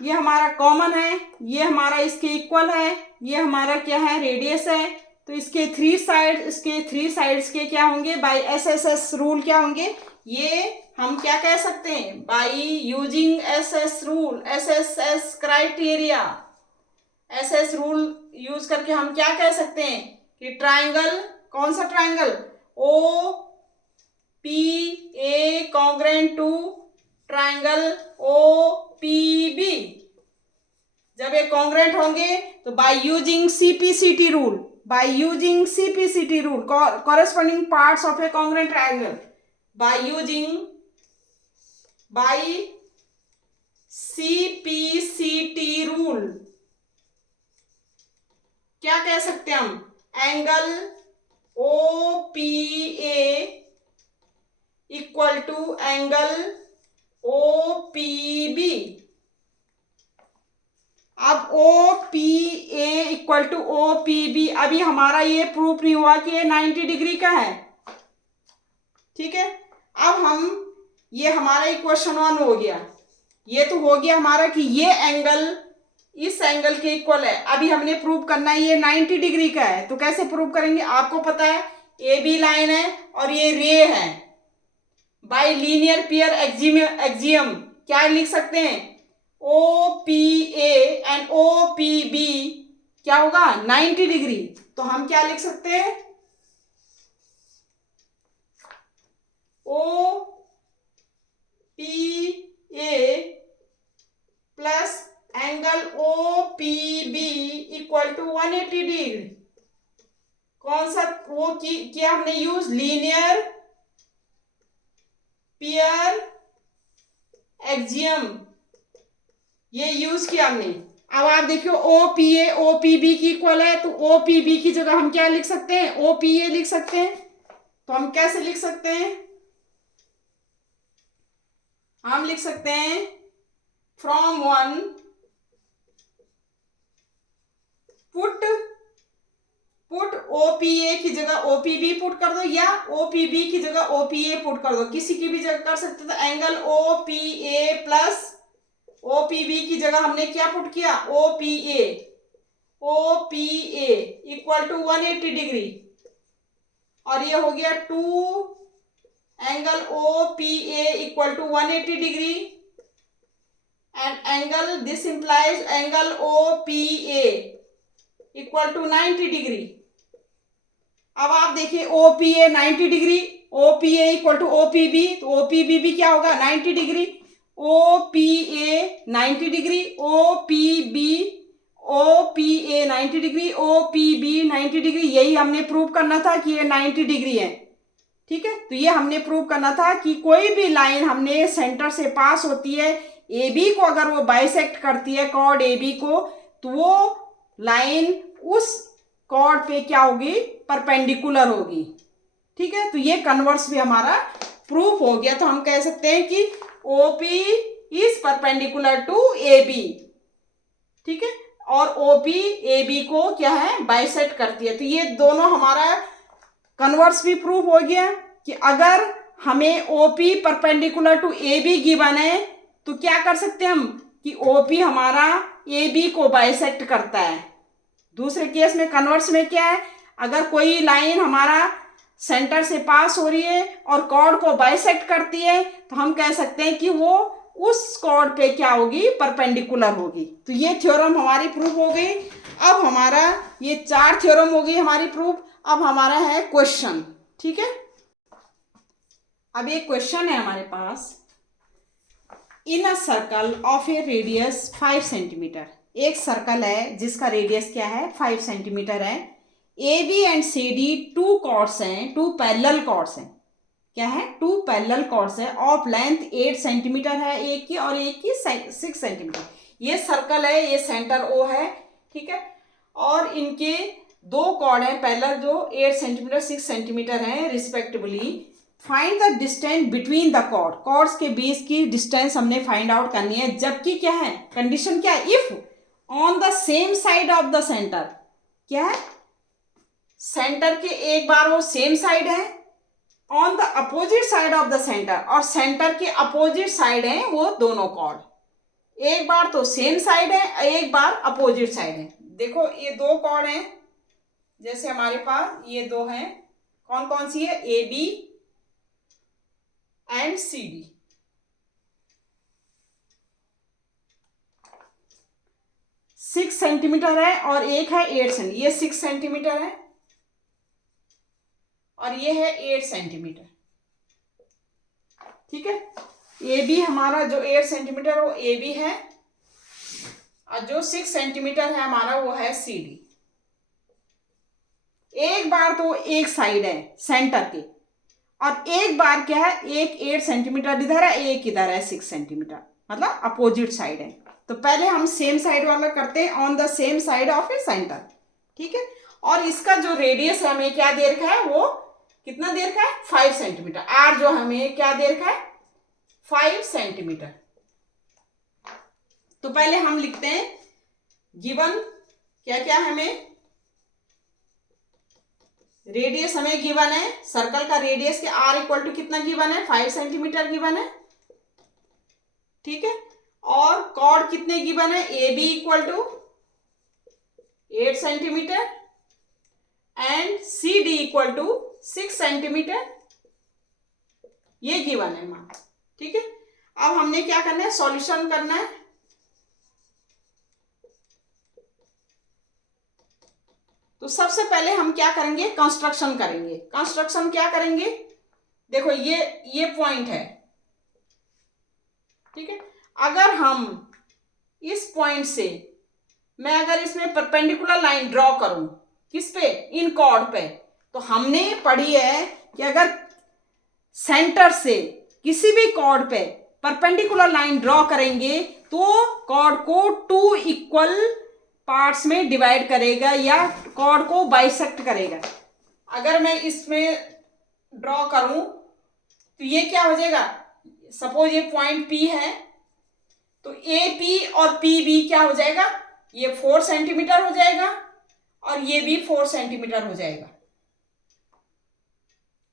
ये हमारा कॉमन है, ये हमारा इसके इक्वल है, ये हमारा क्या है? रेडियस है। तो इसके थ्री साइड्स के क्या होंगे? बाय SSS रूल क्या होंगे? ये हम क्या कह सकते हैं? By using SS rule, SSS criteria, SS rule use करके हम क्या कह सकते हैं कि ट्राइंगल, कौन सा triangle? OPA congruent to triangle OPB। जब ये कॉन्ग्रुएंट होंगे तो by using CPCT rule, corresponding parts of a congruent triangle, by using CPCT rule क्या कह सकते हैं हम? Angle OPA equal to angle OPB। अब OPA इक्वल टू OPB, अभी हमारा ये प्रूफ नहीं हुआ कि ये 90 डिग्री का है। ठीक है, अब हम ये हमारा इक्वेशन 1 हो गया। ये तो हो गया हमारा कि ये एंगल इस एंगल के इक्वल है। अभी हमने प्रूव करना है ये 90 डिग्री का है। तो कैसे प्रूव करेंगे? आपको पता है AB लाइन है और ये रे है। बाय लीनियर पेयर एक्सियम क्या लिख सकते हैं? OPA एंड OPB क्या होगा? 90 डिग्री। तो हम क्या लिख सकते हैं? OPA plus angle OPB equal to 180 degree. कौन सा वो किया हमने यूज? लीनियर पेयर एक्सियम, ये यूज किया हमने। अब आप देखियो OPA OPB की इक्वल है, तो OPB की जगह हम क्या लिख सकते हैं? OPA लिख सकते हैं। तो हम कैसे लिख सकते हैं? हम लिख सकते हैं फ्रॉम 1 पुट OPA की जगह OPB पुट कर दो या OPB की जगह OPA पुट कर दो, किसी की भी जगह कर सकते। तो एंगल OPA प्लस OPB की जगह हमने क्या पुट किया? OPA इक्वल टू 180 डिग्री, और ये हो गया 2 angle OPA equal to 180 degree and angle this implies angle OPA equal to 90 degree. अब आप देखिए OPA 90 degree, OPA equal to OPB, तो OPB भी क्या होगा 90 degree, OPA 90 degree, OPA 90 degree, OPB 90 degree. यही हमने प्रूव करना था कि ये 90 डिग्री है। ठीक है, तो ये हमने प्रूव करना था कि कोई भी लाइन हमने सेंटर से पास होती है, AB को अगर वो बाइसेक्ट करती है कॉर्ड AB को, तो वो लाइन उस कॉर्ड पे क्या होगी, परपेंडिकुलर होगी। ठीक है, तो ये कन्वर्स भी हमारा प्रूफ हो गया। तो हम कह सकते हैं कि OP is perpendicular to AB। ठीक है, और OP AB को क्या है, बाइसेक्ट करती है। तो ये दोनों हमारा कन्वर्स भी प्रूफ हो गया कि अगर हमें OP perpendicular to AB given है तो क्या कर सकते हैं हम कि OP हमारा AB को बाइसेक्ट करता है। दूसरे केस में कन्वर्स में क्या है, अगर कोई लाइन हमारा सेंटर से पास हो रही है और कॉर्ड को बाइसेक्ट करती है तो हम कह सकते हैं कि वो उस कॉर्ड पे क्या होगी, परपेंडिकुलर होगी। तो ये थ्योरम हमारी प्रूफ हो गई। अब हमारा ये 4 थ्योरम हो गई हमारी प्रूफ। अब हमारा है क्वेश्चन। ठीक है, अब एक क्वेश्चन है हमारे पास। In a circle of a radius 5 centimetre, एक सर्कल है जिसका रेडियस क्या है, 5 सेंटीमीटर है। AB एंड CD 2 कॉर्ड्स हैं, 2 पैरेलल कॉर्ड्स हैं। क्या है, 2 पैरेलल कॉर्ड्स है। ऑफ लेंथ 8 सेंटीमीटर है एक की और एक की 6 सेंटीमीटर। ये सर्कल है, ये सेंटर O है। ठीक है, और इनके 2 कॉर्ड हैं पैरेलल जो 8 सेंटीमीटर 6 सेंटीमीटर हैं respectively. Find the distance between the chord, chords के बीच की डिस्टेंस हमने फाइंड आउट करनी है। जबकि क्या है, कंडीशन क्या है, if on the same side of the centre, क्या है, सेंटर के एक बार वो सेम साइड है, on the opposite side of the centre, और सेंटर के अपोजिट साइड है वो दोनों कॉर्ड। एक बार तो सेम साइड है, एक बार अपोजिट साइड है। देखो ये 2 कॉर्ड हैं, जैसे हमारे पास ये 2 हैं, कौन कौन सी है, AB एंड CD। 6 सेंटीमीटर है और एक है 8 सेंटीमीटर। ये 6 सेंटीमीटर है और ये है 8 सेंटीमीटर। ठीक है, AB हमारा जो 8 सेंटीमीटर वो AB है और जो 6 सेंटीमीटर है हमारा वो है CD। एक बार तो एक साइड है सेंटर के, और एक बार क्या है, एक 8 सेंटीमीटर इधर है, एक इधर है 6 सेंटीमीटर, मतलब अपोजिट साइड है। तो पहले हम सेम साइड वाला करते हैं, on the same side of A centre. ठीक है, और इसका जो रेडियस है हमें क्या दे रखा है, वो कितना दे रखा है, 5 सेंटीमीटर। आर जो हमें क्या दे रखा है, 5 सेंटीमीटर। तो पहले हम लिखते हैं गिवन क्या क्या हमें, रेडियस हमें गिवन है, सर्कल का रेडियस के आर इक्वल टू कितना गिवन है, 5 सेंटीमीटर गिवन है। ठीक है, और कॉर्ड कितने गिवन है, AB equal to 8 centimetre and CD equal to 6 centimetre, ये गिवन है मान। ठीक है, अब हमने क्या करना है, सॉल्यूशन करना है। तो सबसे पहले हम क्या करेंगे, कंस्ट्रक्शन करेंगे। कंस्ट्रक्शन क्या करेंगे, देखो ये पॉइंट है। ठीक है, अगर हम इस पॉइंट से, मैं अगर इसमें परपेंडिकुलर लाइन ड्रॉ करूं, किस पे, इन कॉर्ड पे, तो हमने पढ़ी है कि अगर सेंटर से किसी भी कॉर्ड पे परपेंडिकुलर लाइन ड्रॉ करेंगे तो कॉर्ड को 2 इक्वल पार्ट्स में डिवाइड करेगा या कॉर्ड को बाइसेक्ट करेगा। अगर मैं इसमें ड्रॉ करूं तो ये क्या हो जाएगा, सपोज ये पॉइंट P है, तो AP और PB क्या हो जाएगा, ये 4 सेंटीमीटर हो जाएगा और ये भी 4 सेंटीमीटर हो जाएगा।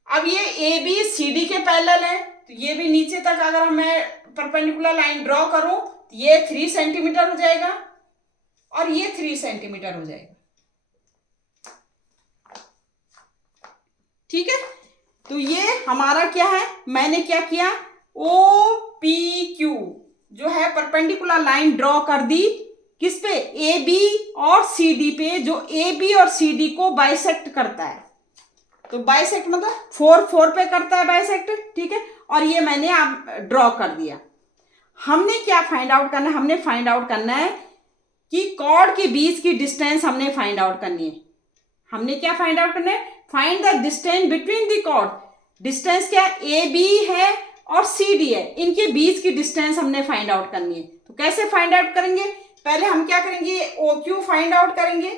अब ये AB CD के पैरेलल है, तो ये भी नीचे तक अगर मैं परपेंडिकुलर लाइन ड्रॉ करूं तो ये 3 सेंटीमीटर हो जाएगा और ये 3 सेंटीमीटर हो जाएगा। ठीक है, तो ये हमारा क्या है, मैंने क्या किया, ओ पी क्यू जो है परपेंडिकुलर लाइन ड्रॉ कर दी, किस पे, ए बी और सी डी पे, जो ए बी और सी डी को बाइसेक्ट करता है। तो बाइसेक्ट मतलब 4 4 पे करता है बाइसेक्ट, ठीक है। और ये मैंने आप ड्रॉ कर दिया। हमने क्या फाइंड आउट करना है, हमने फाइंड आउट करना है कि कॉर्ड के बीच की डिस्टेंस हमने फाइंड आउट करनी है। हमने क्या फाइंड आउट करना है, find the distance between the chord. Distance क्या, ए बी है और सी डी है, इनके बीच की डिस्टेंस हमने फाइंड आउट करनी है। तो कैसे फाइंड आउट करेंगे, पहले हम क्या करेंगे, ओ क्यू फाइंड आउट करेंगे।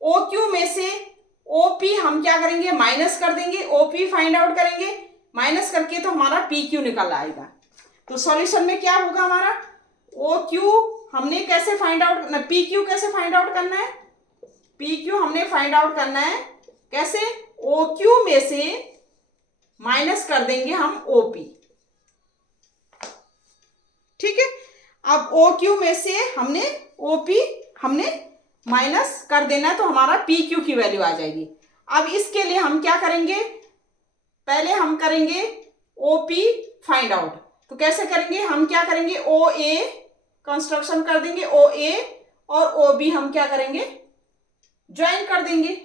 ओ क्यू में से ओ पी हम क्या करेंगे, माइनस कर देंगे, ओ पी फाइंड आउट करेंगे, माइनस करके तो हमारा पी क्यू निकल आएगा। तो सॉल्यूशन में क्या होगा हमारा, ओ क्यू हमने कैसे फाइंड आउट, पी क्यू कैसे फाइंड आउट करना है, पी क्यू हमने फाइंड आउट करना है कैसे, ओ क्यू में से माइनस कर देंगे हम ओ पी, ठीक है। अब ओ क्यू में से हमने ओ पी हमने माइनस कर देना है, तो हमारा पी क्यू की वैल्यू आ जाएगी। अब इसके लिए हम क्या करेंगे, पहले हम करेंगे ओ पी फाइंड आउट। तो कैसे करेंगे, हम क्या करेंगे, ओ ए कंस्ट्रक्शन कर देंगे, ओ ए और ओ बी हम क्या करेंगे, ज्वाइन कर देंगे।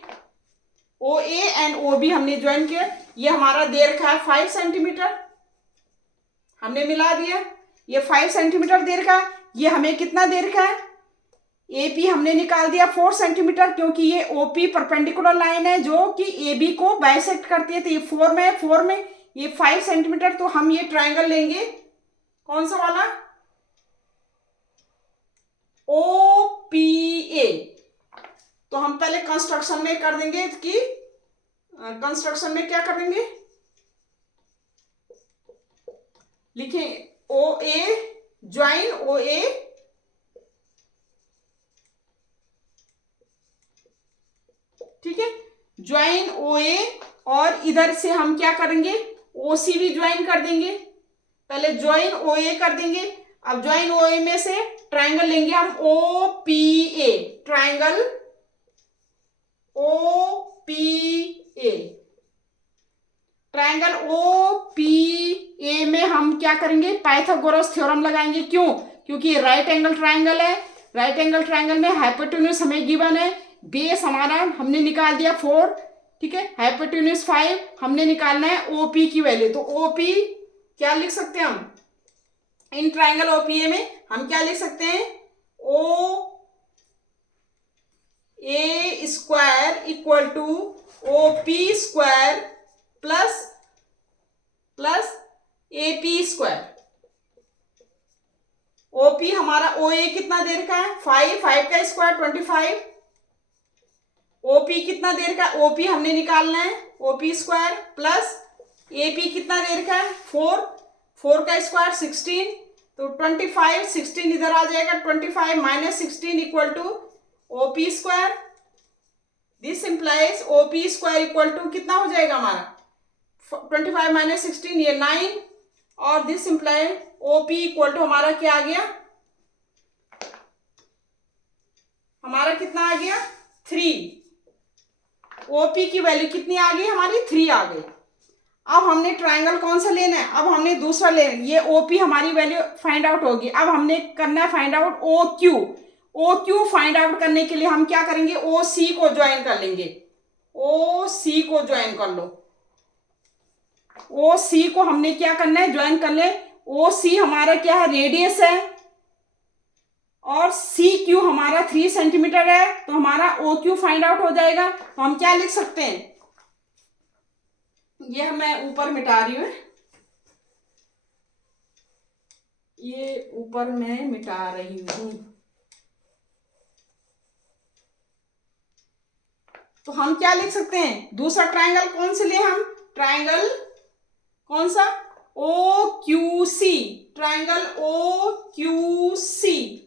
ओ ए एंड ओ बी हमने ज्वाइन किया, ये हमारा दे रखा है 5 सेंटीमीटर, हमने मिला दिया। ये 5 सेंटीमीटर दे रखा है, ये हमें कितना दे रखा है, ए पी हमने निकाल दिया 4 सेंटीमीटर, क्योंकि ये ओ पी परपेंडिकुलर लाइन है जो कि ए बी को बाइसेक्ट करती है। तो ये 4 में है, 4 में ये 5 सेंटीमीटर, तो हम ये ट्राइंगल लेंगे, कौन सा वाला, ओ पी ए। तो हम पहले कंस्ट्रक्शन में कर देंगे कि कंस्ट्रक्शन में क्या कर देंगे, लिखें ओ ए ज्वाइन ओ ए, ठीक है, ज्वाइन ओ ए, और इधर से हम क्या करेंगे, ओ सी भी ज्वाइन कर देंगे। पहले ज्वाइन ओ ए कर देंगे, अब ज्वाइन ओ ए में से ट्राइंगल लेंगे हम O P A, triangle O P A, triangle O P A में हम क्या करेंगे, पाइथागोरस थ्योरम लगाएंगे। क्यों, क्योंकि राइट एंगल ट्राइंगल है, राइट एंगल ट्राइंगल में हाइपोटेन्यूज हमें गिवन है, बेस हमारा हमने निकाल दिया 4, ठीक है, हाइपोटेन्यूज 5, हमने निकालना है ओ पी की वैल्यू। तो ओ पी क्या लिख सकते हैं हम, in triangle O P A में हम क्या लिख सकते हैं, O A square equal to O P square plus A P square. O P हमारा ओ ए कितना देर का है, 5, 5 का स्क्वायर 25, ओ पी कितना देर का, ओ पी हमने निकालना है O P square plus A P कितना देर का है, 4, 4 का स्क्वायर 16, तो 25, 16 इधर आ जाएगा, 25 minus 16 equal to O P square. This implies O P square equal to कितना हो जाएगा हमारा, 25 माइनस 16 ये 9, और this implies O P equal to हमारा क्या आ गया, हमारा कितना आ गया 3। ओ पी की वैल्यू कितनी आ गई हमारी, 3 आ गई। अब हमने ट्राइंगल कौन सा लेना है, अब हमने दूसरा लेना है, ये ओ पी हमारी वैल्यू फाइंड आउट होगी। अब हमने करना है find out O Q. O Q find out करने के लिए हम क्या करेंगे, ओ सी को ज्वाइन कर लेंगे, ओ सी को ज्वाइन कर लो। ओ सी को हमने क्या करना है, ज्वाइन कर ले। ओ सी हमारा क्या है, रेडियस है, और सी क्यू हमारा 3 सेंटीमीटर है, तो हमारा ओ क्यू फाइंड आउट हो जाएगा। तो हम क्या लिख सकते हैं, ये मैं ऊपर मिटा रही हूँ, ये ऊपर मैं मिटा रही हूं। तो हम क्या लिख सकते हैं, दूसरा ट्राइंगल कौन से लिए हम, ट्राइंगल कौन सा, O Q C, triangle O Q C.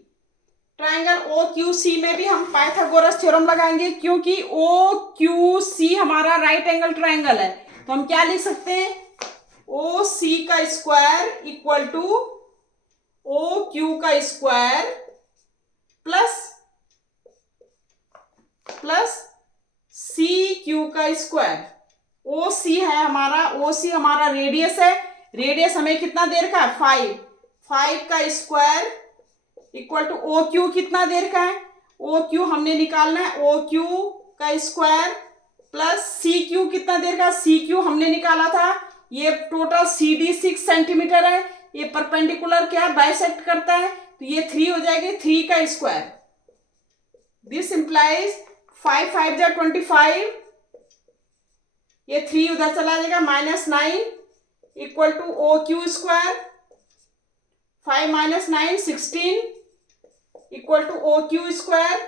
Triangle O Q C में भी हम पाइथागोरस थ्योरम लगाएंगे, क्योंकि ओ क्यू सी हमारा राइट एंगल ट्राइंगल है। तो हम क्या लिख सकते हैं, ओ सी का square equal to O Q का स्क्वायर प्लस सी क्यू का स्क्वायर। ओ सी है हमारा, ओ सी हमारा रेडियस है, रेडियस हमें कितना देर का है 5, 5 का square equal to O Q कितना देर का है, ओ क्यू हमने निकालना है, ओ क्यू का स्क्वायर प्लस सी क्यू कितना देर का, सी क्यू हमने निकाला था, ये टोटल सी डी 6 सेंटीमीटर है, ये परपेंडिकुलर क्या है बाइसेक्ट करता है, तो ये 3 हो जाएगी, 3 का स्क्वायर, दिस इंप्लाइज 5 5 जा 25, ये 3 उधर चला जाएगा, -9 equal to O Q square, 5 - 9 16 equal to O Q square,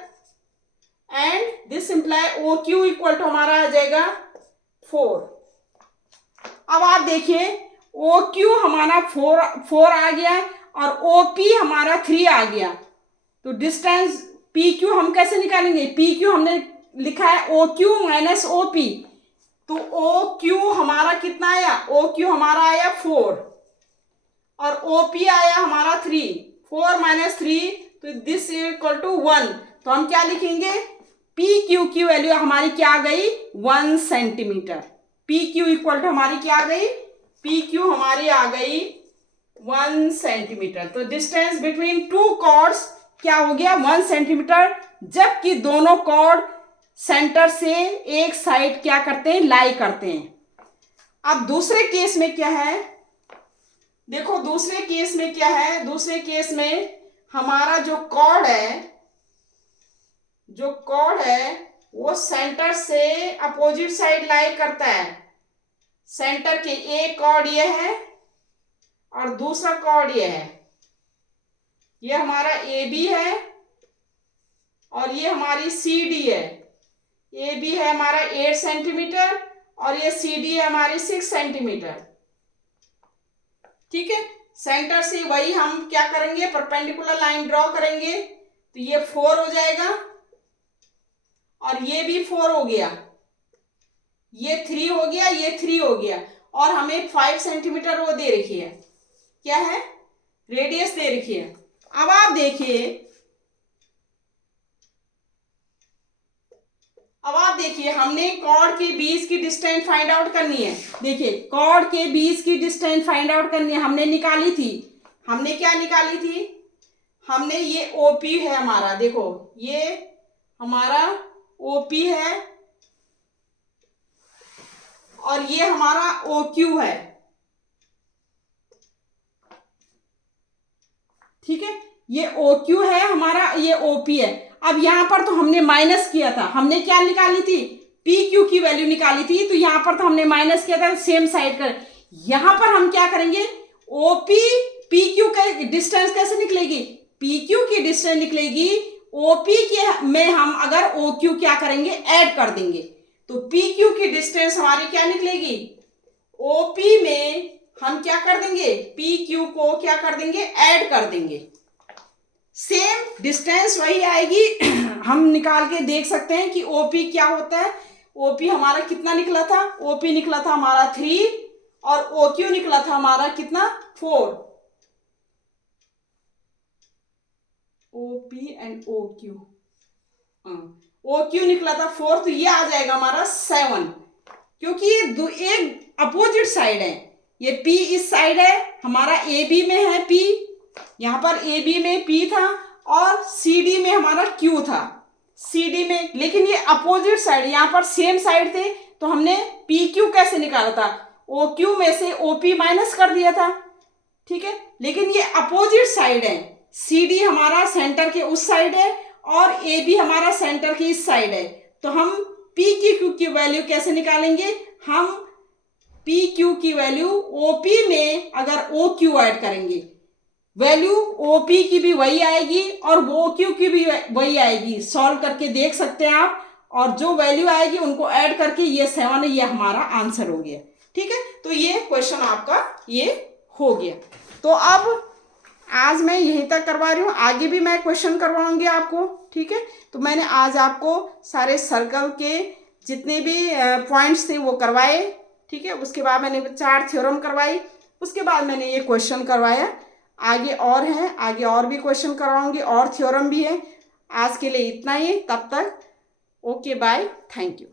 and this imply O Q equal to हमारा आ जाएगा 4। अब आप देखिए ओ क्यू हमारा 4 आ गया और ओ पी हमारा 3 आ गया, तो डिस्टेंस पी क्यू हम कैसे निकालेंगे, पी क्यू हमने लिखा है O Q minus O P, तो ओ क्यू हमारा कितना आया, ओ क्यू हमारा आया 4 और ओ पी आया हमारा 3, 4 - 3, तो दिस इक्वल टू 1, तो हम क्या लिखेंगे, पी क्यू की वैल्यू हमारी क्या आ गई 1 centimetre, P Q equal to हमारी क्या आ गई, पी क्यू हमारी आ गई 1 सेंटीमीटर, तो डिस्टेंस बिटवीन 2 कॉर्ड्स क्या हो गया 1 सेंटीमीटर, जबकि दोनों कॉर्ड सेंटर से एक साइड क्या करते हैं लाई करते हैं। अब दूसरे केस में क्या है, देखो दूसरे केस में क्या है, दूसरे केस में हमारा जो कॉर्ड है वो सेंटर से अपोजिट साइड लाई करता है, सेंटर के एक कॉर्ड ये है और दूसरा कॉर्ड ये है, ये हमारा ए बी है और ये हमारी सी डी है, ए बी है हमारा 8 सेंटीमीटर और ये सी डी है हमारी 6 सेंटीमीटर, ठीक है। सेंटर से वही हम क्या करेंगे परपेंडिकुलर लाइन ड्रॉ करेंगे, तो ये 4 हो जाएगा और ये भी 4 हो गया, ये 3 हो गया, ये 3 हो गया, और हमें 5 सेंटीमीटर वो दे रखी है, क्या है रेडियस दे रखी है। अब आप देखिए, हमने कॉर्ड के बीच की डिस्टेंस फाइंड आउट करनी है। देखिए कॉर्ड के बीच की डिस्टेंस फाइंड आउट करनी है, हमने निकाली थी, हमने क्या निकाली थी, हमने ये ओपी है हमारा, देखो ये हमारा ओपी है और ये हमारा ओ क्यू है, ठीक है, ये ओ क्यू है हमारा, ये ओपी है। अब यहां पर तो हमने माइनस किया था, हमने क्या निकाली थी पी क्यू की वैल्यू निकाली थी, तो यहां पर तो हमने माइनस किया था, सेम साइड कर, यहां पर हम क्या करेंगे ओपी पी क्यू का डिस्टेंस कैसे निकलेगी, पी क्यू की डिस्टेंस निकलेगी, ओपी के में हम अगर ओ क्यू क्या करेंगे ऐड कर देंगे, तो पी क्यू की डिस्टेंस हमारी क्या निकलेगी, ओपी में हम क्या कर देंगे पी क्यू को क्या कर देंगे ऐड कर देंगे, सेम डिस्टेंस वही आएगी। हम निकाल के देख सकते हैं कि ओपी क्या होता है, ओपी हमारा कितना निकला था, ओपी निकला था हमारा 3 और ओ क्यू निकला था हमारा कितना 4, OP and O Q, O Q निकला था 4, तो ये आ जाएगा हमारा 7, क्योंकि ये एक अपोजिट साइड है, ये P इस साइड है, हमारा ए बी में है P, यहाँ पर ए बी में P था और सी डी में हमारा Q था, सी डी में, लेकिन ये अपोजिट साइड, यहाँ पर सेम साइड थे, तो हमने पी क्यू कैसे निकाला था, ओ क्यू में से ओ पी माइनस कर दिया था, ठीक है, लेकिन ये अपोजिट साइड है, सी डी हमारा सेंटर के उस साइड है और ए बी हमारा सेंटर के इस साइड है, तो हम पी क्यू की वैल्यू कैसे निकालेंगे, हम पी क्यू की वैल्यू ओ पी में अगर ओ क्यू ऐड करेंगे, वैल्यू ओ पी की भी वही आएगी और ओ क्यू की भी वही आएगी, सॉल्व करके देख सकते हैं आप, और जो वैल्यू आएगी उनको ऐड करके ये 7 ये हमारा आंसर हो गया, ठीक है। तो ये क्वेश्चन आपका ये हो गया। तो अब आज मैं यहीं तक करवा रही हूँ, आगे भी मैं क्वेश्चन करवाऊंगी आपको, ठीक है। तो मैंने आज आपको सारे सर्कल के जितने भी पॉइंट्स थे वो करवाए, ठीक है। उसके बाद मैंने 4 थ्योरम करवाई, उसके बाद मैंने ये क्वेश्चन करवाया, आगे और हैं, आगे और भी क्वेश्चन करवाऊंगी और थ्योरम भी है। आज के लिए इतना ही, तब तक ओके बाय, थैंक यू।